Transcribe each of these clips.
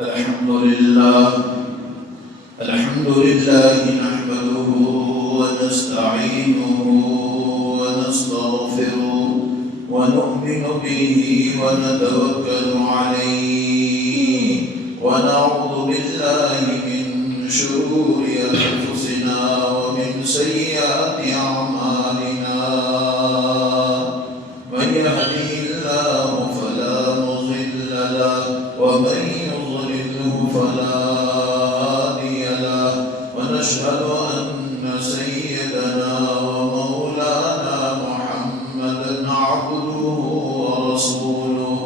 الحمد لله نحمده ونستعينه ونستغفره ونؤمن به ونتوكل عليه ونعوذ بالله من شرور أنفسنا ومن سيئات أعمالنا من يهده الله فلا مضل له ومن يضلله فلا هادي له ونشهد أن سيدنا ومولانا محمدا عبده ورسوله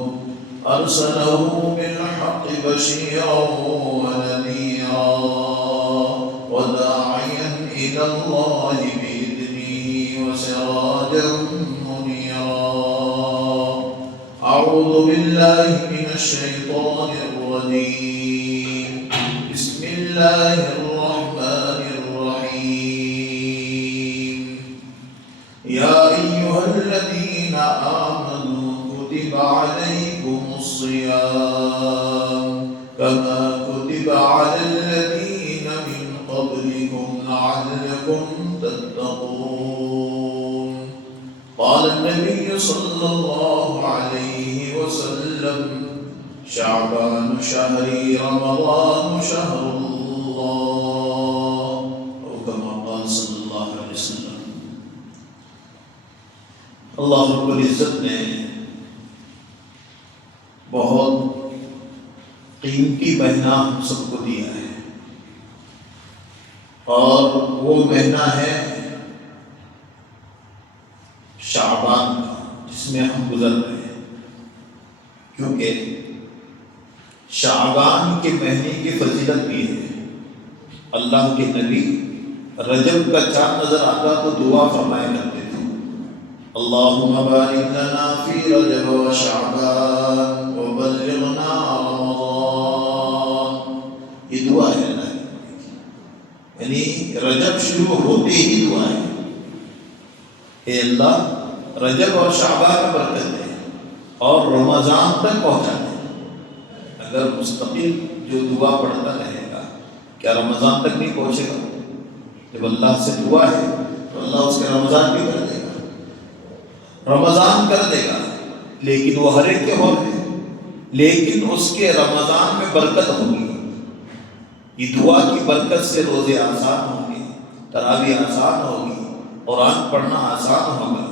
أرسله بالحق بشيرا ونذيرا وداعيا إلى الله بإذنه وسراجا منيرا. أعوذ بالله من الشيطان الرجيم. بسم الله الرحمن الرحيم. يا أيها الذين آمنوا كتب عليكم الصيام كما كتب على الذين من قبلكم لعلكم تتقون. قال النبي صلى الله عليه وسلم شعبان شهري رمضان شهر الله أو كما قال صلى الله عليه وسلم. اللہ رب العزت نے بہت قیمتی مہینہ ہم سب کو دیا ہے اور وہ مہینہ ہے شعبان کا جس میں ہم گزر رہے ہیں، کیونکہ شعبان کے مہینے کی فضیلت بھی ہے. اللہ کے نبی رجب کا چاند نظر آتا تو دعا فرمایا کرتے تھے، اللہم بارک لنا فی رجب و شعبان وبلغنا رمضان. یہ دعا ہے اللہ کی، یعنی رجب شروع ہوتے ہی دعا ہے، اے اللہ رجب اور شعبان میں برکت دے اور رمضان تک پہنچا دے. اگر مستقل جو دعا پڑھتا رہے گا کیا رمضان تک نہیں پہنچے گا؟ جب اللہ سے دعا ہے تو اللہ اس کے رمضان بھی کر دے گا، رمضان کر دے گا. لیکن وہ ہر ایک کے ہو رہے ہیں، لیکن اس کے رمضان میں برکت ہوگی. یہ دعا کی برکت سے روزے آسان ہوں گے، تراویح آسان ہوگی، قرآن پڑھنا آسان ہوگا.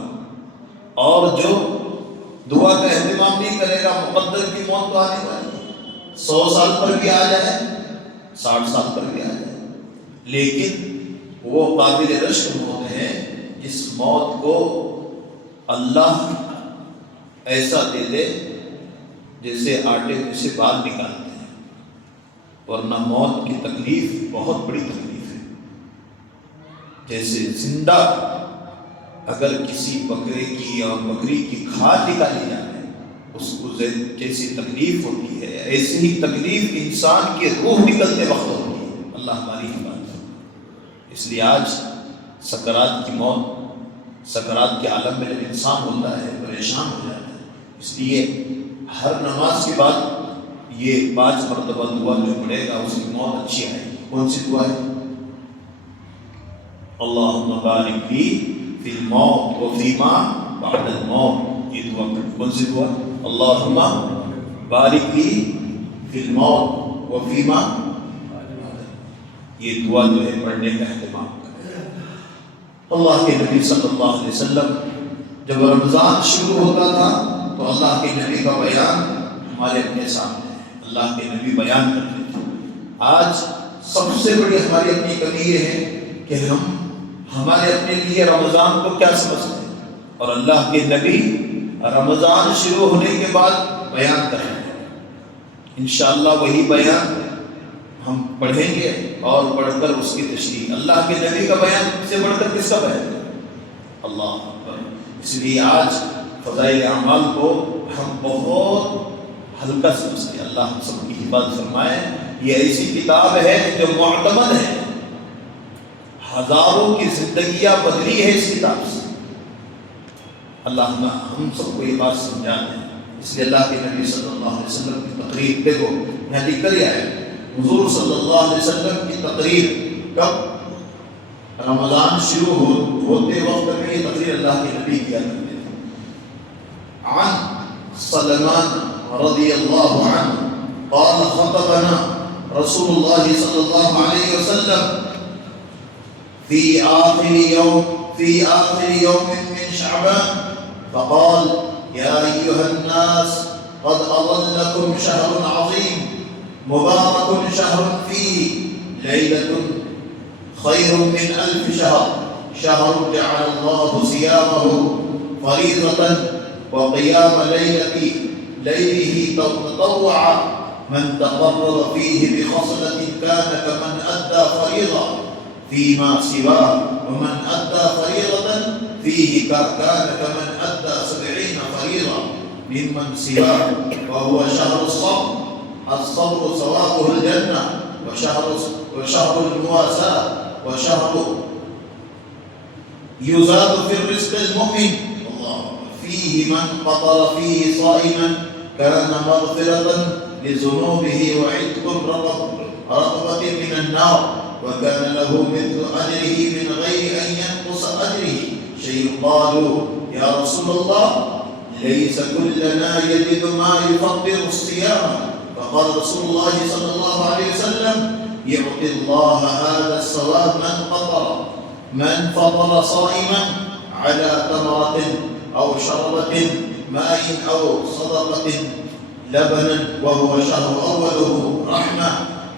اور جو دعا کا اہتمام نہیں کرے گا مقدر کی موت تو آنے والی ہے. 100 سال پر بھی آ جائے، 60 سال پر بھی آ جائے، لیکن وہ قابل رشک موت ہے جس موت کو اللہ ایسا دے دے جیسے آٹے میں سے بال نکالتے ہیں. ورنہ موت کی تکلیف بہت بڑی تکلیف ہے. جیسے زندہ اگر کسی بکرے کی یا بکری کی کھال نکالی جائے اس کو جیسی تکلیف ہوتی ہے، ایسی ہی تکلیف انسان کے روح نکلتے وقت ہوتی ہے. اللہ ہماری حفاظت. اس لیے آج سکرات کی موت، سکرات کے عالم میں جب انسان ہوتا ہے پریشان ہو جاتا ہے. اس لیے ہر نماز کے بعد یہ 5 مرتبہ دعا جو پڑھے گا اس کی موت اچھی آئے گی. کون سی دعا ہے؟ اللہم بارک لی فی الموت و فیما بعد الموت. یہ دعا کون سی دعا؟ اللہم بارک لی فی الموت و فیما. یہ دعا جو ہے پڑھنے کا اہتمام کریں. اللہ کے نبی صلی اللہ علیہ وسلم جب رمضان شروع ہوتا تھا تو اللہ کے نبی کا بیان ہمارے اپنے سامنے ہے. اللہ کے نبی بیان کرتے تھے. آج سب سے بڑی ہماری اپنی کمی یہ ہے کہ ہم ہمارے اپنے لیے رمضان کو کیا سمجھتے ہیں، اور اللہ کے نبی رمضان شروع ہونے کے بعد بیان کریں گے. انشاءاللہ وہی بیان ہم پڑھیں گے اور پڑھ کر اس کی تشریح. اللہ کے نبی کا بیان سے بڑھ کر کس کا بیان ہے؟ اللہ اکبر. اس لیے آج فضائل اعمال کو ہم بہت ہلکا سمجھتے ہیں. اللہ ہم سب کی حفاظت فرمائے. یہ ایسی کتاب ہے جو معتمد ہے، ہزاروں کی زندگیاں بدلی ہے اس کتاب سے. اللہ ہم سب کو یہ بات سمجھا دیں. اس لیے اللہ کے نبی صلی اللہ علیہ وسلم کی تقریر دیکھو یہاں لکھ کر ہے حضور صلی اللہ علیہ وسلم کی تقریر کب رمضان شروع ہوتے وقت میں یہ تقریر اللہ کے نبی کیا کرتے تھے. عن سلمان رضی اللہ عنہ قال خطبنا رسول اللہ صلی اللہ علیہ وسلم في آخر يوم من شعبان فقال يا أيها الناس قد أظلكم شهر عظيم مبارك شهر فيه ليلة خير من 1000 شهر شهر جعل الله صيامه فريضة وقيام ليله تطوعا من تقرب فيه بخصلة كان كمن أدى فريضة فيما سواه ومن أدى فريضة فيه كان كمن أدى 70 فريضة ممن سواه وهو شهر الصبر. الصبر ثوابه الجنة وشهر المواساة وشهر يزاد في الرزق المؤمن الله فيه من فطر فيه صائما كان مغفرة لذنوبه وعتق رقبة من النار وكان له مثل أجره من غير أن ينقص أجره شيء. قالوا يا رسول الله ليس كلنا يجد ما يفطر الصيام. فقال رسول الله صلى الله عليه وسلم يعطي الله هذا الثواب من فطر صائما على تمرة أو شربة ماء أو صدقة لبنا وهو شهر أوله رحمة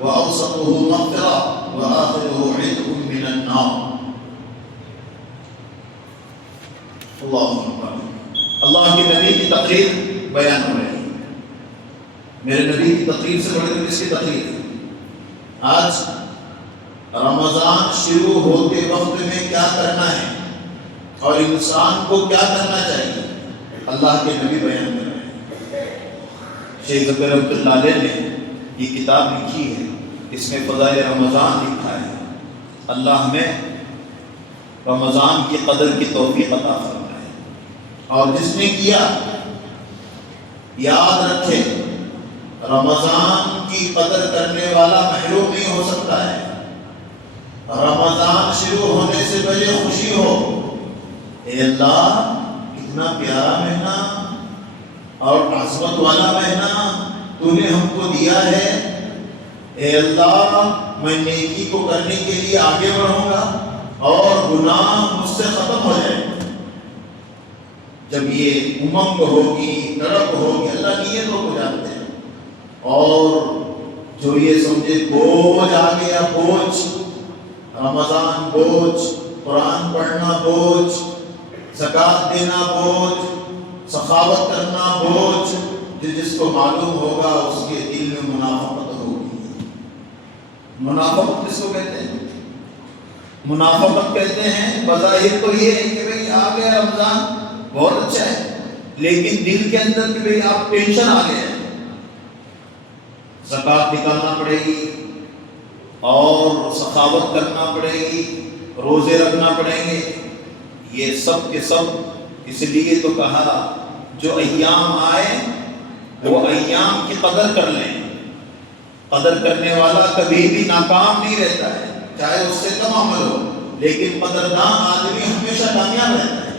وأوسطه مغفرة وآخره عتق من النار. اللہ اللہ کے نبی کی تقریر بیان ہو رہی ہے. میرے نبی کی تقریر سے بڑے کس کی تقریر ہے؟ آج رمضان شروع ہوتے وقت میں کیا کرنا ہے اور انسان کو کیا کرنا چاہیے اللہ کے نبی بیان کر رہے ہیں. شیخ ظفر رحمۃ اللہ علیہ نے یہ کتاب لکھی ہے, اس میں فضائل رمضان لکھا ہے. اللہ ہمیں رمضان کی قدر کی توفیق عطا فرمائے, اور جس نے کیا یاد رکھے رمضان کی قدر کرنے والا محروم نہیں ہو سکتا ہے. رمضان شروع ہونے سے پہلے خوشی ہو, اے اللہ کتنا پیارا مہینہ اور عظمت والا مہینہ تو نے ہم کو دیا ہے. اے اللہ میں نیکی کو کرنے کے لیے آگے بڑھوں گا اور گناہ مجھ سے ختم ہو جائے. جب یہ امنگ ہوگی, تڑپ ہوگی, اللہ نیتوں کو جانتے ہیں. اور جو یہ سمجھے بوجھ آ گیا, بوجھ رمضان بوجھ, قرآن پڑھنا بوجھ, زکوٰۃ دینا بوجھ, سخاوت کرنا بوجھ, جس کو معلوم ہوگا اس کے دل میں منافقت ہوگی. منافقت کس کو کہتے ہیں؟ منافقت کہتے ہیں بظاہر تو یہ ہے کہ بھئی آ گیا رمضان بہت اچھا ہے, لیکن دل کے اندر کہ بھئی آپ ٹینشن آ گئے, زکوٰۃ نکالنا پڑے گی اور سخاوت کرنا پڑے گی, روزے رکھنا پڑیں گے. یہ سب کے سب اس لیے تو کہا جو ایام آئے وہ ایام کی قدر کر لیں. قدر کرنے والا کبھی بھی ناکام نہیں رہتا ہے, چاہے اس سے کم عمل ہو, لیکن قدردان آدمی ہمیشہ کامیاب رہتا ہے.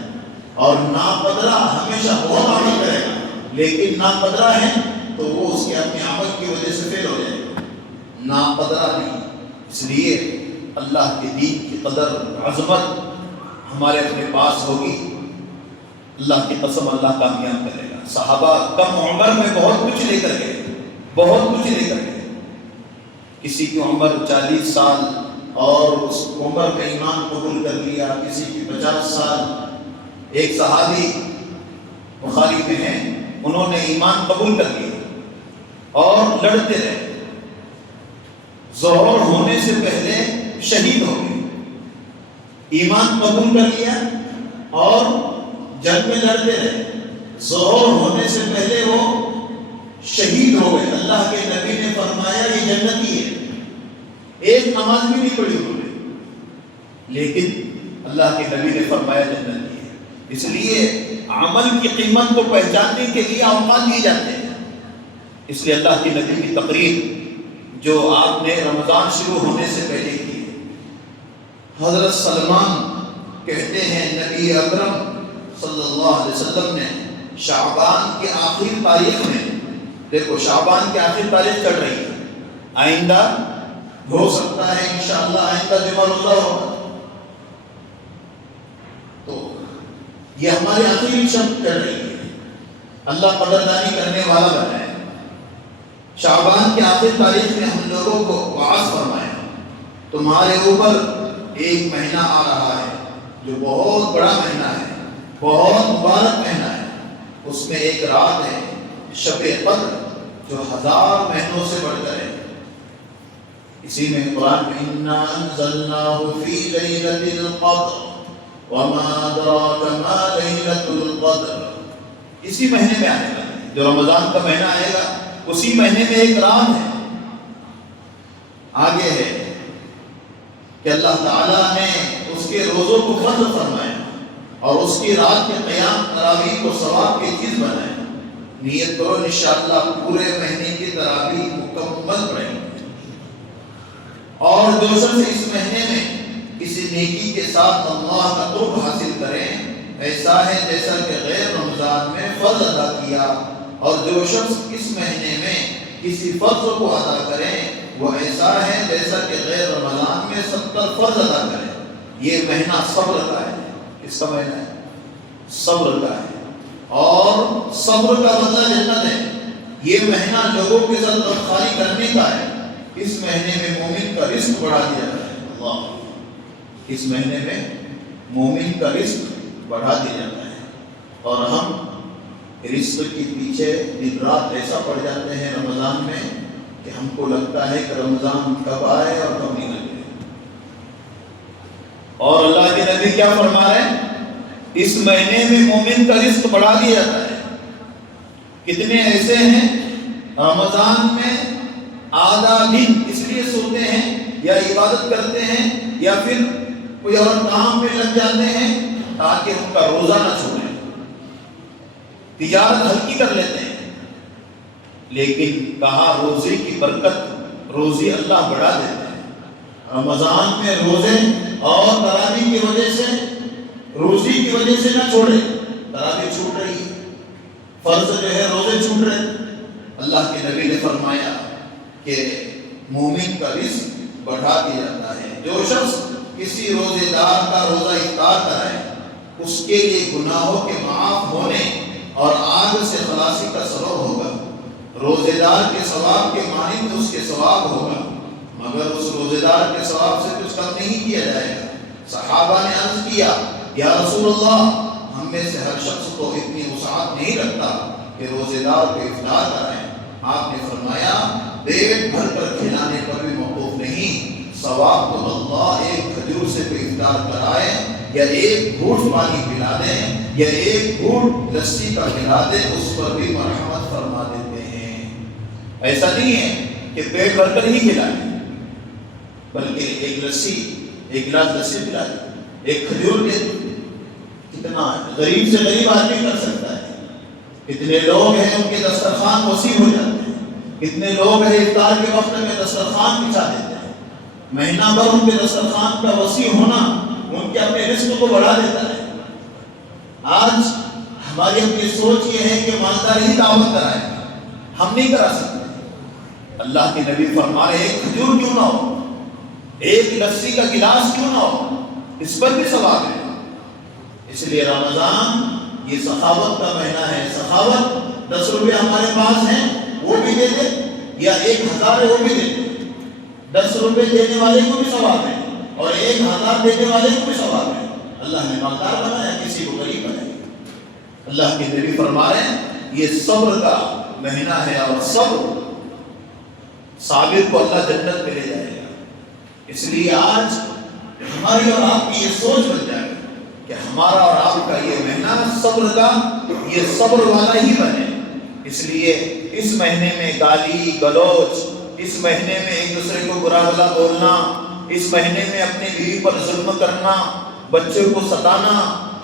اور ناقدرہ ہمیشہ بہت عمل کرے گا, لیکن ناقدرہ ہے تو وہ اس کے اپنے عمل کی وجہ سے فیل ہو جائے گا, ناقدرہ نہیں. اس لیے اللہ کے دین کی قدر عظمت ہمارے اپنے پاس ہوگی, اللہ کی قسم اللہ کامیاب کرے گا. صحابہ کم عمر میں بہت کچھ لے کر گئے, بہت کچھ لے کر گئے. کسی کی عمر 40 سال اور اس عمر میں ایمان قبول کر لیا, کسی کی 50 سال. ایک صحابی بخاری میں ہیں, انہوں نے ایمان قبول کر لیا اور لڑتے رہے, ظہور ہونے سے پہلے شہید ہو گئے. ایمان قبول کر لیا اور جنگ میں لڑتے رہے, ظہور ہونے سے پہلے وہ شہید ہو گئے. اللہ کے نبی نے فرمایا یہ جنتی ہے, ایک نماز بھی نہیں پڑھی انہوں نے, لیکن اللہ کے نبی نے فرمایا جنتی ہے. اس لیے عمل کی قیمت کو پہچاننے کے لیے اوقات دیے جاتے ہیں۔ اس لیے اللہ کے نبی کی تقریر جو آپ نے رمضان شروع ہونے سے پہلے کی، حضرت سلمان کہتے ہیں نبی اکرم صلی اللہ علیہ وسلم نے شعبان کے آخری تاریخ میں، دیکھو شعبان کی آخری تاریخ چل رہی ہے، آئندہ ہو سکتا ہے انشاءاللہ آئندہ جمعہ روزہ ہوگا، تو یہ ہماری آخری شب چل رہی ہے، اللہ قدردانی کرنے والا بنا ہے۔ شعبان کی آخری تاریخ میں ہم لوگوں کو وعظ فرمایا، تمہارے اوپر ایک مہینہ آ رہا ہے جو بہت بڑا مہینہ ہے، بہت مبارک مہینہ ہے، اس میں ایک رات ہے شب قدر جو 1000 مہینوں سے بڑھ کر ہے۔ اسی میں قرآن میں اِنَّا أَنزَلْنَاهُ فِي لَيْلَةِ الْقَدْرِ وَمَا أَدْرَاكَ مَا لَيْلَةُ الْقَدْرِ، اسی مہینے میں آنے گا، جو رمضان کا مہینہ آئے گا اسی مہینے میں ایک رات ہے۔ آگے ہے کہ اللہ تعالیٰ نے اس کے روزوں کو فرض فرمایا اور اس کی رات کے قیام تراویح کو ثواب کی چیز بنایا۔ نیت کرو انشاءاللہ پورے مہینے کی تراویح مکمل پڑھیں گے، اور جو شخص اس مہینے میں کسی نیکی کے ساتھ اللہ کا قرب حاصل کریں، ایسا ہے جیسا کہ غیر رمضان میں فرض ادا کیا، اور جو شخص اس مہینے میں کسی فرض کو ادا کریں وہ ایسا ہے جیسا کہ غیر رمضان میں 70 فرض ادا کریں۔ یہ مہینہ صبر کا ہے۔ کس کا مہینہ ہے؟ صبر کا ہے، اور صبر کا بدلہ جنت ہے۔ یہ مہینہ لوگوں کے ساتھ غداری کرنے کا ہے۔ اس مہینے میں مومن کا رزق بڑھا دیا جاتا ہے۔ اللہ، اس مہینے میں مومن کا رزق بڑھا دیا جاتا ہے، اور ہم رزق کے پیچھے دن رات ایسا پڑ جاتے ہیں رمضان میں کہ ہم کو لگتا ہے کہ رمضان کب آئے اور کب نکل جائے۔ اور اللہ کے نبی کیا فرما رہے ہیں؟ اس مہینے میں مومن کا رزق بڑھا دیا جاتا ہے۔ کتنے ایسے ہیں رمضان میں آدھا دن اس لیے سوتے ہیں یا عبادت کرتے ہیں یا پھر کوئی اور کام میں لگ جاتے ہیں تاکہ ان کا روزہ نہ چھوڑے، تجارت ہلکی کر لیتے ہیں، لیکن کہا روزے کی برکت، روزی اللہ بڑھا دیتے ہیں۔ رمضان میں روزے اور تراویح کی وجہ سے، روزی کی وجہ سے نہ چھوڑے، تراویح چھوٹ رہی ہے، فرض جو ہے روزے چھوٹ رہے، اللہ کے نبی نے فرمایا کہ مومن کا رزق بڑھا دیا جاتا ہے۔ جو شخص کسی روزے دار کا روزہ افطار کرائے اس کے لیے گناہوں کے معاف ہونے اور آگ سے خلاصی کا سبب ہوگا، روزے دار کے ثواب کے مانند اس کے ثواب ہوگا، مگر اس روزے دار کے ثواب سے کچھ کم نہیں کیا جائے گا۔ صحابہ نے عرض کیا یا رسول اللہ، ہم میں سے ہر شخص کو اتنی وسعت نہیں رکھتا کہ روزے دار کو افطار کرائیں۔ آپ نے فرمایا پیٹ بھر کر کھلانے پر بھی موقوف نہیں، ثواب تو اللہ ایک کھجور سے کوئی افطار کرائے یا ایک گھونٹ پانی پلا دیں یا ایک گھونٹ لسی کا پلا دیں، اس پر بھی مرحمت فرما دیتے ہیں۔ ایسا نہیں ہے کہ پیٹ بھر کر ہی کھلائیں، بلکہ ایک لسی، ایک گلاس لسی پلا دیں، ایک کھجور دے دیں۔ کتنا غریب سے غریب آدمی کر سکتا ہے۔ کتنے لوگ ہیں ان کے دسترخوان وسیع ہو جاتے ہیں، کتنے لوگ ہیں افطار کے وقت میں دسترخوان بچھا دیتے ہیں، مہینہ بھر ان کے دسترخوان کا وسیع ہونا ان کے اپنے رزق کو بڑھا دیتا ہے۔ آج ہماری اپنی سوچ یہ ہے کہ مالدار ہی دعوت کرائے، ہم نہیں کرا سکتے۔ اللہ کے نبی فرما رہے ایک کھجور کیوں نہ ہو، ایک لسی کا گلاس کیوں نہ ہو، اس پر بھی ثواب ہے۔ اس لیے رمضان یہ سخاوت کا مہینہ ہے۔ سخاوت 10 روپے ہمارے پاس ہیں وہ بھی دے دے یا 1000 ہے وہ بھی دے دے، 10 روپے دینے والے کو بھی ثواب ہے اور 1000 دینے والے کو بھی ثواب ہے۔ اللہ نے مالدار بنایا، کسی کو غریب بنایا۔ اللہ کے نبی فرما رہے ہیں یہ صبر کا مہینہ ہے، اور صابر کو اللہ جنت میں لے جائے گا۔ اس لیے آج ہماری اور آپ کی یہ سوچ بن جائے کہ ہمارا اور آپ کا یہ مہینہ صبر کا، یہ صبر والا ہی بنے۔ اس لیے اس مہینے میں گالی گلوچ، اس مہینے میں ایک دوسرے کو برا بھلا بولنا، اس مہینے میں اپنی بیوی پر ظلم کرنا، بچوں کو ستانا،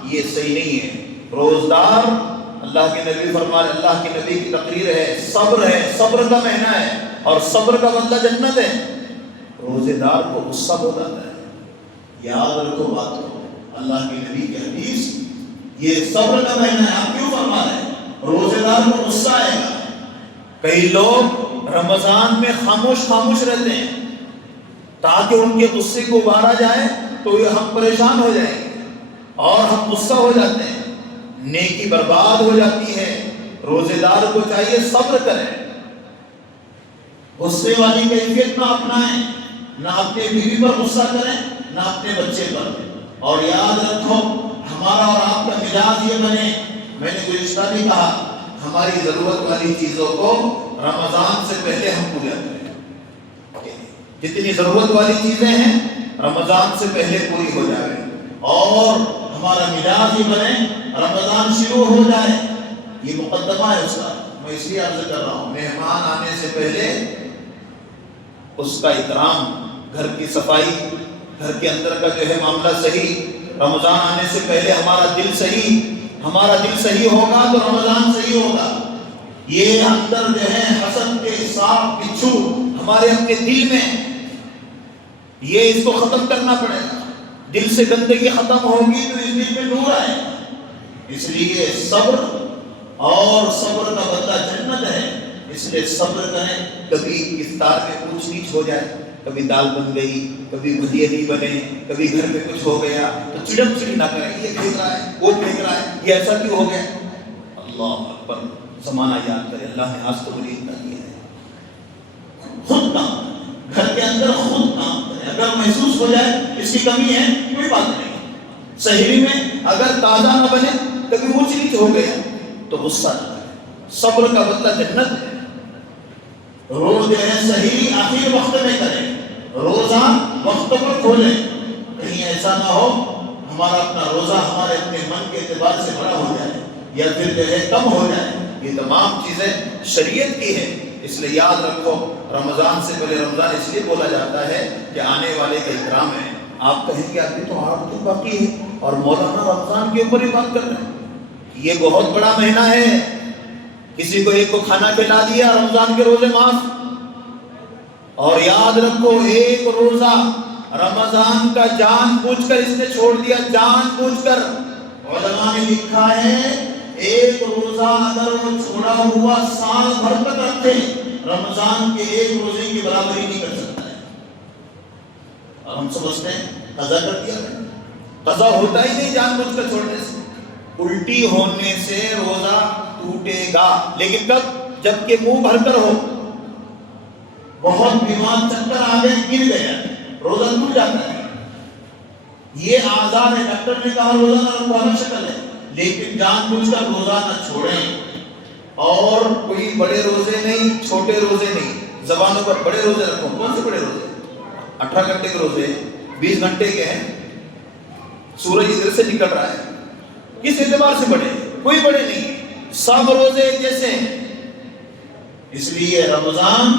یہ صحیح نہیں ہے۔ روزدار، اللہ کے نبی فرمائے، اللہ کے نبی کی تقریر ہے، صبر کا مہینہ ہے اور صبر کا بدلہ جنت ہے۔ روزے دار کو غصہ ہو جاتا ہے، یاد رکھو بات کو، اللہ کے نبی کی حدیث، یہ صبر کا مہینہ ہے، آپ کیوں فرما رہے ہیں؟ روزے دار کو غصہ آئے گا۔ کئی لوگ رمضان میں خاموش رہتے ہیں تاکہ ان کے غصے کو ابھارا جائے تو یہ ہم پریشان ہو جائیں گے اور ہم غصہ ہو جاتے ہیں، نیکی برباد ہو جاتی ہے۔ روزے دار کو چاہیے صبر کریں، غصے والی کیفیت نہ اپنائیں، نہ اپنے بیوی پر غصہ کریں نہ اپنے بچے پر۔ اور یاد رکھو ہمارا اور آپ کا مزاج یہ بنے، میں نے گزشتہ بھی کہا، ہماری ضرورت والی چیزوں کو رمضان سے پہلے ہم پورا کریں، جتنی ضرورت والی چیزیں ہیں رمضان سے پہلے پوری ہو جائے، اور ہمارا مزاج یہ بنے رمضان شروع ہو جائے۔ یہ مقدمہ ہے اس کا، میں اس لیے عرض کر رہا ہوں، مہمان آنے سے پہلے اس کا احترام، گھر کی صفائی، گھر کے اندر کا جو ہے معاملہ صحیح، رمضان آنے سے پہلے ہمارا دل صحیح ہوگا تو رمضان صحیح ہوگا۔ یہ اندر جو ہے حسد کے سانپ بچھو ہمارے اپنے دل میں، یہ اس کو ختم کرنا پڑے گا۔ دل سے گندگی ختم ہوگی تو اس دل میں نور آئے گا۔ اس لیے صبر، اور صبر کا بدلہ جنت ہے، اس لیے صبر کریں۔ کبھی افطار میں اونچ نیچ ہو جائے، کبھی دال بن گئی، کبھی بھجیا نہیں بنے، کبھی گھر میں کچھ ہو گیا تو چڑی نہ کریں، یہ پھینک رہا ہے وہ پھینک رہا ہے، یہ ایسا کیوں ہو گیا؟ اللہ اکبر، زمانہ یاد کرے، اللہ نے آج تو مجھے اتنا دیا ہے۔ خود کام کریں، گھر کے اندر خود کام کریں، اگر محسوس ہو جائے اس کی کمی ہے کوئی بات نہیں، سحری میں اگر تازہ نہ بنے، کبھی اونچ نیچ ہو گیا تو غصہ نہ کریں، صبر کا بدلہ جنت ہے۔ روز جو ہے صحیح آخر وقت میں کریں، روزہ وقت پر کھولیں، کہیں ایسا نہ ہو ہمارا اپنا روزہ ہمارے اپنے من کے اعتبار سے بڑا ہو جائے یا پھر جو ہے کم ہو جائے۔ یہ تمام چیزیں شریعت کی ہے، اس لیے یاد رکھو رمضان سے پہلے، رمضان اس لیے بولا جاتا ہے کہ آنے والے کا اکرام ہے۔ آپ کہیں گے ابھی تو 8 دن باقی ہے اور مولانا رمضان کے اوپر ہی بات کر رہے ہیں، یہ بہت بڑا مہینہ ہے، کسی کو ایک کو کھانا کھلا دیا رمضان کے روزے معاف۔ اور یاد رکھو ایک روزہ رمضان کا جان بوجھ کر اس نے چھوڑ دیا، جان بوجھ کر۔ علماء نے لکھا ہے ایک روزہ اگر وہ چھوڑا ہوا سال بھر تک رکھے، رمضان کے ایک روزے کی برابری نہیں کر سکتا ہے۔ اور ہم سمجھتے ہیں قضا کر دیا، قضا ہوتا ہی نہیں جان بوجھ کر چھوڑنے سے۔ الٹی ہونے سے روزہ ٹوٹے گا، لیکن کب؟ جب کہ منہ بھر کر ہو، بہت بیمار چکر آ گئے گر گیا، روزہ ٹوٹ جاتا ہے۔ یہ آزاد ہے، ڈاکٹر نے کہا روزہ نہ رکھوانا شکل ہے، لیکن جان بوجھ کر روزہ نہ چھوڑیں۔ اور کوئی بڑے روزے نہیں، چھوٹے روزے نہیں، زبانوں پر بڑے روزے رکھو۔ کون سے بڑے روزے؟ 18 گھنٹے کے روزے، 20 گھنٹے کے ہیں، سورج ادھر سے نکل رہا ہے، کس اعتبار سے بڑے؟ کوئی بڑے نہیں، سب روزے ایک جیسے ہیں۔ اس لیے رمضان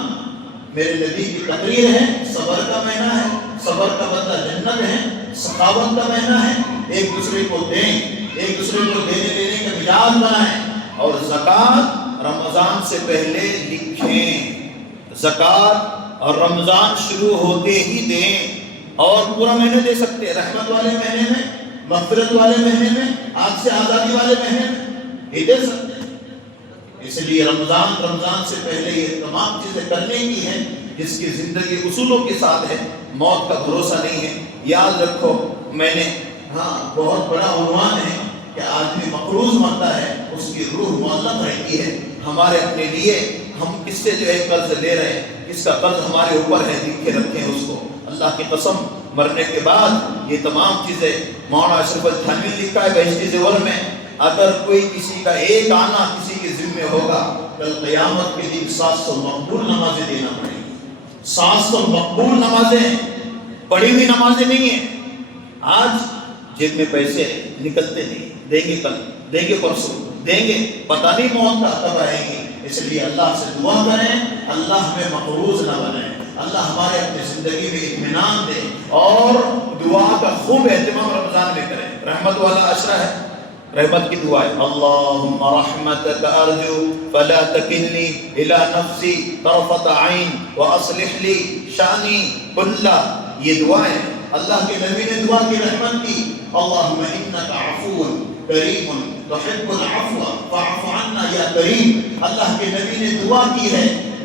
میرے نبی کی تقریر ہے، صبر کا مہینہ ہے، صبر کا بدلہ جنت ہے، سخاوت کا مہینہ ہے، ایک دوسرے کو دیں، ایک دوسرے کو دینے لینے کا مزاج بنائیں، اور زکوٰۃ رمضان سے پہلے لکھیں، زکوٰۃ اور رمضان شروع ہوتے ہی دیں، اور پورا مہینے دے سکتے ہیں، رحمت والے مہینے میں، مغفرت والے مہینے میں، آگ سے آزادی والے مہینے میں یہ دے سکتے ہیں۔ اس لیے رمضان سے پہلے یہ تمام چیزیں کرنے کی ہیں، جس کی زندگی اصولوں کے ساتھ ہے، موت کا بھروسہ نہیں ہے۔ یاد رکھو، میں نے بہت بڑا عنوان ہے کہ آدمی مقروض مرتا ہے اس کی روح معلق رہتی ہے۔ ہمارے اپنے لیے ہم کس سے جو ہے قرض لے رہے ہیں، کس کا قرض ہمارے اوپر ہے، لکھ کے رکھیں اس کو۔ اللہ کی قسم، مرنے کے بعد یہ تمام چیزیں، مولانا اشرف علی تھانوی نے لکھا ہے بہشتی زیور میں، اگر کوئی کسی کا ایک آنا کسی کے ذمہ ہوگا، کل قیامت کے دن 700 مقبول نمازیں دینا پڑیں گی۔ 700 مقبول نمازیں، پڑھی ہوئی نمازیں نہیں ہیں۔ آج جیب میں پیسے نکلتے نہیں، دیں گے کل، دیں گے پرسوں، دیں گے، پتہ نہیں موت کا کب آئے گی۔ اس لیے اللہ سے دعا کریں، اللہ ہمیں مقروض نہ بنائیں، اللہ ہمارے اپنی زندگی میں اطمینان دے، اور دعا کا خوب اہتمام رمضان رمضان میں کریں. رحمت والا عشرہ ہے, رحمت کی دعا ہے. اللہم رحمتک ارجو فلا تکلنی الی نفسی طرفۃ عین واصلح لی شانی کلہ. یہ دعا ہے. اللہ کے نبی نے دعا کی رحمت کی. اللہم انک عفو کریم تحب العفو فاعف عنا یا کریم. اللہ کے نبی نے دعا کی ہے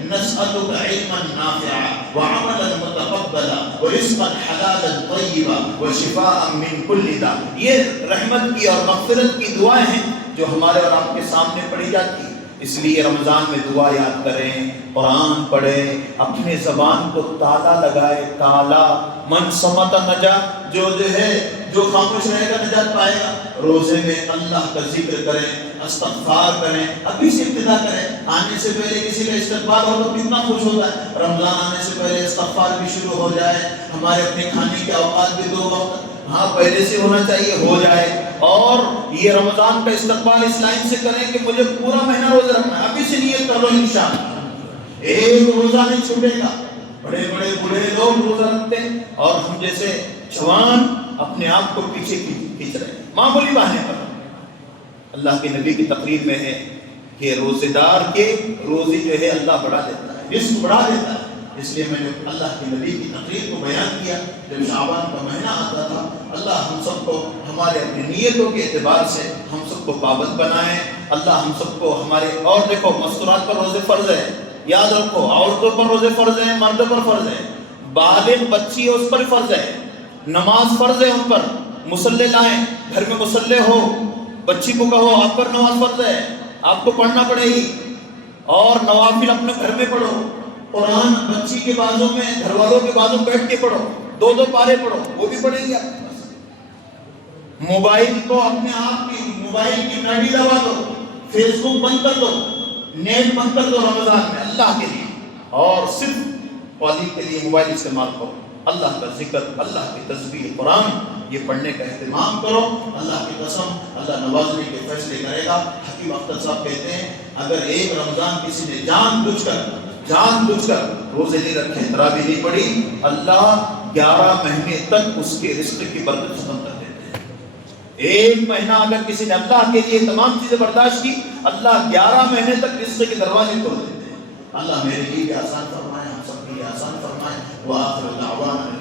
نسألک علما نافعا وعملا متقبلا ورزقا حلالا طیبا وشفاء من کل داء. یہ رحمت کی اور مغفرت کی دعائیں ہیں جو ہمارے اور آپ کے سامنے پڑھی جاتی ہیں. اس لیے رمضان میں دعا یاد کریں, قرآن پڑھیں, اپنے زبان کو تالا لگائے. تالا من صمت نجا, جو خاموش رہے گا نجات پائے گا. روزے میں اللہ کا ذکر کریں, استغفار کریں, ابھی سے ابتدا کریں. آنے سے پہلے کسی کا استقبال ہو تو کتنا خوش ہوتا ہے. رمضان آنے سے پہلے استغفار بھی شروع ہو جائے. ہمارے اپنے کھانے کے اوقات بھی 2 وقت پہلے سے ہونا چاہیے, ہو جائے. اور یہ رمضان کا استقبال اس لائن سے کریں کہ مجھے پورا مہینہ روزہ رکھنا ہے. ابھی سے نیت کر لو انشاءاللہ. ایک روزہ نہیں چھوٹے گا. بڑے بڑے بوڑھے لوگ روزہ رکھتے ہیں اور ہم جیسے جوان اپنے آپ کو پیچھے کھینچ رہے ہیں معمولی بہانے پر. اللہ کے نبی کی تقریر میں ہے کہ روزے دار کے روزی جو ہے اللہ بڑھا دیتا ہے, رزق بڑھا دیتا ہے. اس لیے میں نے اللہ کے نبی کی تقریر کو بیان کیا. جب شعبان کا مہینہ آتا تھا, اللہ ہم سب کو ہمارے اپنی نیتوں کے اعتبار سے ہم سب کو پابند بنائے. اللہ ہم سب کو ہمارے, اور دیکھو مستورات پر روزے فرض ہے, یاد رکھو. عورتوں پر روزے فرض ہیں, مردوں پر فرض ہے. بالغ بچی ہے اس پر فرض ہے. نماز فرض ہے ان پر. مصلی لائیں, گھر میں مصلی ہو, بچی کو کہو آپ پر نماز فرض ہے, آپ کو پڑھنا پڑے گی. اور نوافل اپنے گھر میں پڑھو. قرآن بچی کے بازوں میں, گھر والوں کے بازوں بیٹھ کے پڑھو. 2 پارے پڑھو, وہ بھی پڑھیں گے آپ کے پاس. موبائل کو اپنے آپ کی موبائل کی ناڑی دبا دو, فیس بک بند کر دو, نیٹ بند کر دو رمضان میں اللہ کے لیے, اور صرف تعلیم کے لیے موبائل استعمال کرو. اللہ کا ذکر, اللہ کی تسبیح, قرآن یہ پڑھنے کا اہتمام کرو. اللہ کی قسم اللہ نوازنے کے فیصلے کرے گا. حکیم اختر صاحب کہتے ہیں اگر ایک رمضان کسی نے جان بوجھ کر روزے نہیں رکھے, تراویح نہیں پڑھی, اللہ 11 مہینے تک اس کے رزق کی برکت ختم کر دیتے ہیں. ایک مہینہ اگر کسی نے اللہ کے لیے تمام چیزیں برداشت کی, اللہ 11 مہینے تک رزق کے دروازے کھول دیتے ہیں. اللہ میرے لیے بھی آسان فرمائے, ہم سب کے لیے آسان فرمائے. وآخر دعوانا